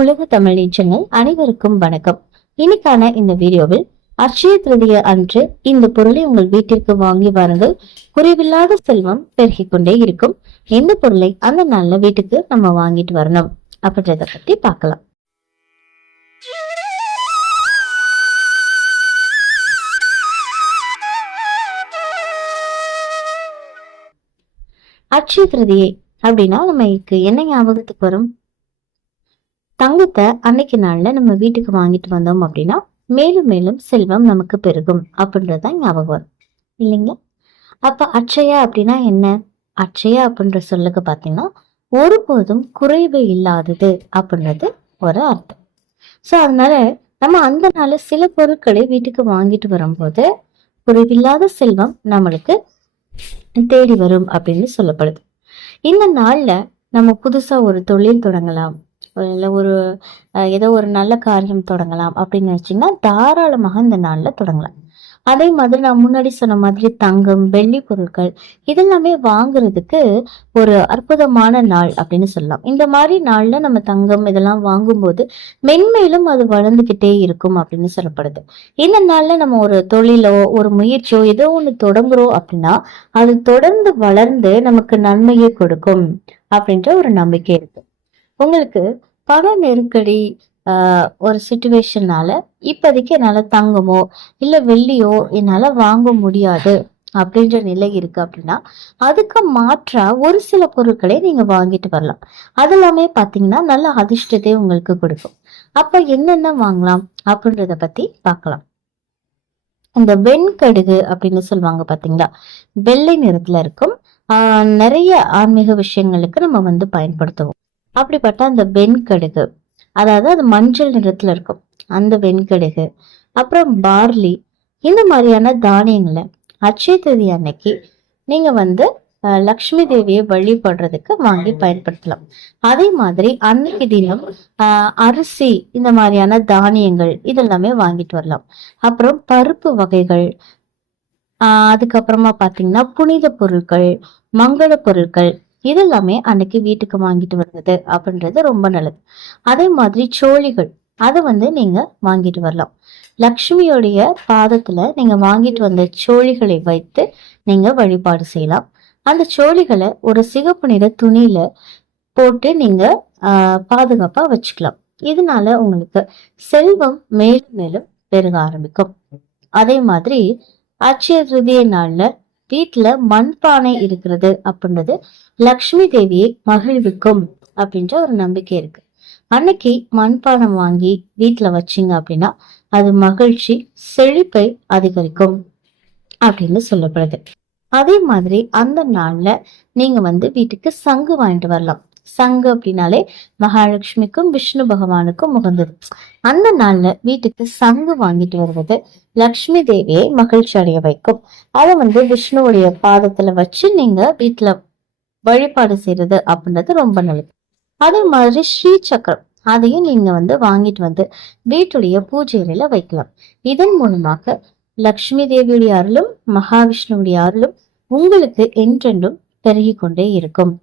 உலக தமிழ் நீச்சங்கள் அனைவருக்கும் வணக்கம். இன்னைக்கான இந்த வீடியோவில் அட்சய திருதிய அன்று இந்த பொருளை உங்கள் வீட்டிற்கு வாங்கி வாருங்கள். குறைவில்லாத செல்வம் பெருகிக் கொண்டே இருக்கும். இந்த பொருளை அந்த நாள்ல வீட்டுக்கு நம்ம வாங்கிட்டு வரணும். அப்படின்றத பத்தி பார்க்கலாம். அட்சய திருதியை அப்படின்னா நமக்கு என்ன ஞாபகத்துக்கு வரும்? தங்கத்தை அன்னைக்கு நாள்ல நம்ம வீட்டுக்கு வாங்கிட்டு வந்தோம் அப்படின்னா மேலும் மேலும் செல்வம் நமக்கு பெருகும் அப்படின்றதுதான் ஞாபகம் வரும். இல்லைங்களா? அப்போ அச்சயா அப்படின்னா என்ன? அச்சயா அப்படின்ற சொல்லுக்கு பார்த்தீங்கன்னா ஒருபோதும் குறைவு இல்லாதது அப்படின்றது ஒரு அர்த்தம். ஸோ அதனால நம்ம அந்த நாள் சில பொருட்களை வீட்டுக்கு வாங்கிட்டு வரும்போது குறைவில்லாத செல்வம் நம்மளுக்கு தேடி வரும் அப்படின்னு சொல்லப்படுது. இந்த நாள்ல நம்ம புதுசா ஒரு தொழில் தொடங்கலாம். இல்லை ஒரு ஏதோ ஒரு நல்ல காரியம் தொடங்கலாம் அப்படின்னு நினைச்சீங்கன்னா தாராளமாக இந்த நாள்ல தொடங்கலாம். அதே மாதிரி நான் முன்னாடி சொன்ன மாதிரி தங்கம் வெள்ளி பொருட்கள் இதெல்லாமே வாங்குறதுக்கு ஒரு அற்புதமான நாள் அப்படின்னு சொல்லலாம். இந்த மாதிரி நாள்ல நம்ம தங்கம் இதெல்லாம் வாங்கும்போது மென்மேலும் அது வளர்ந்துகிட்டே இருக்கும் அப்படின்னு சொல்லப்படுது. இந்த நாள்ல நம்ம ஒரு தொழிலோ ஒரு முயற்சியோ ஏதோ ஒன்று தொடங்குறோம் அப்படின்னா அது தொடர்ந்து வளர்ந்து நமக்கு நன்மையை கொடுக்கும் அப்படின்ற ஒரு நம்பிக்கை இருக்கு. உங்களுக்கு பண நெருக்கடி ஆஹ், ஒரு சுச்சுவேஷன்னால இப்போதைக்கு என்னால் தங்கமோ இல்லை வெள்ளியோ என்னால் வாங்க முடியாது அப்படின்ற நிலை இருக்கு அப்படின்னா அதுக்கு மாற்றா ஒரு சில பொருட்களை நீங்க வாங்கிட்டு வரலாம். அது எல்லாமே பாத்தீங்கன்னா நல்ல அதிர்ஷ்டத்தை உங்களுக்கு கொடுக்கும். அப்ப என்னென்ன வாங்கலாம் அப்படின்றத பத்தி பார்க்கலாம் இந்த வெண்கடுகு அப்படின்னு சொல்லுவாங்க பாத்தீங்களா? வெள்ளை நிறத்துல இருக்கும். நிறைய ஆன்மீக விஷயங்களுக்கு நம்ம வந்து பயன்படுத்துவோம். அப்படிப்பட்ட அந்த வெண்கடுகு அதாவது அது மஞ்சள் நிறத்துல இருக்கும். அந்த வெண்கடுகு அப்புறம் பார்லி இந்த மாதிரியான தானியங்களை அட்சய திருதி அன்னைக்கு நீங்க வந்து லக்ஷ்மி தேவியை வழிபடுறதுக்கு வாங்கி பயன்படுத்தலாம். அதே மாதிரி அன்னைக்கு தினம் ஆஹ், அரிசி இந்த மாதிரியான தானியங்கள் இதெல்லாமே வாங்கிட்டு வரலாம். அப்புறம் பருப்பு வகைகள் ஆஹ், அதுக்கப்புறமா பாத்தீங்கன்னா புனித பொருட்கள் மங்கள பொருட்கள் இதெல்லாமே அன்னைக்கு வீட்டுக்கு வாங்கிட்டு வந்தது அப்படின்றது ரொம்ப நல்லது. அதே மாதிரி சோழிகள் அதை வந்து நீங்க வாங்கிட்டு வரலாம். லக்ஷ்மியோடைய பாதத்துல நீங்க வாங்கிட்டு வந்த சோழிகளை வைத்து நீங்க வழிபாடு செய்யலாம். அந்த சோழிகளை ஒரு சிகப்பு நிற துணியில போட்டு நீங்க ஆஹ், பாதுகாப்பா வச்சுக்கலாம். இதனால உங்களுக்கு செல்வம் மேலும் மேலும் பெருக ஆரம்பிக்கும். அதே மாதிரி அச்சய திருதிய நாள்ல வீட்டுல மண்பானை இருக்கிறது அப்படின்றது லக்ஷ்மி தேவியை மகிழ்விக்கும் அப்படின்ற ஒரு நம்பிக்கை இருக்கு. அன்னைக்கு மண்பானம் வாங்கி வீட்டுல வச்சீங்க அப்படின்னா அது மகிழ்ச்சி செழிப்பை அதிகரிக்கும் அப்படின்னு சொல்லப்படுது. அதே மாதிரி அந்த நாள்ல நீங்க வந்து வீட்டுக்கு சங்கு வாங்கிட்டு வரலாம். சங்கு அப்படின்னாலே மகாலட்சுமிக்கும் விஷ்ணு பகவானுக்கும் உகந்தது. அந்த நாள்ல வீட்டுக்கு சங்கு வாங்கிட்டு வருவது லக்ஷ்மி தேவியை மகிழ்ச்சி அடைய வைக்கும். அதை வந்து விஷ்ணுவுடைய பாதத்துல வச்சு நீங்க வீட்டுல வழிபாடு செய்யறது அப்படின்றது ரொம்ப நல்லது. அதே மாதிரி ஸ்ரீ சக்கரம் அதையும் நீங்க வந்து வாங்கிட்டு வந்து வீட்டுடைய பூஜை வைக்கலாம். இதன் மூலமாக லக்ஷ்மி தேவியுடைய அருளும் மகாவிஷ்ணுவுடைய அருளும் உங்களுக்கு என்றென்றும் பெருகிக் கொண்டே இருக்கும்.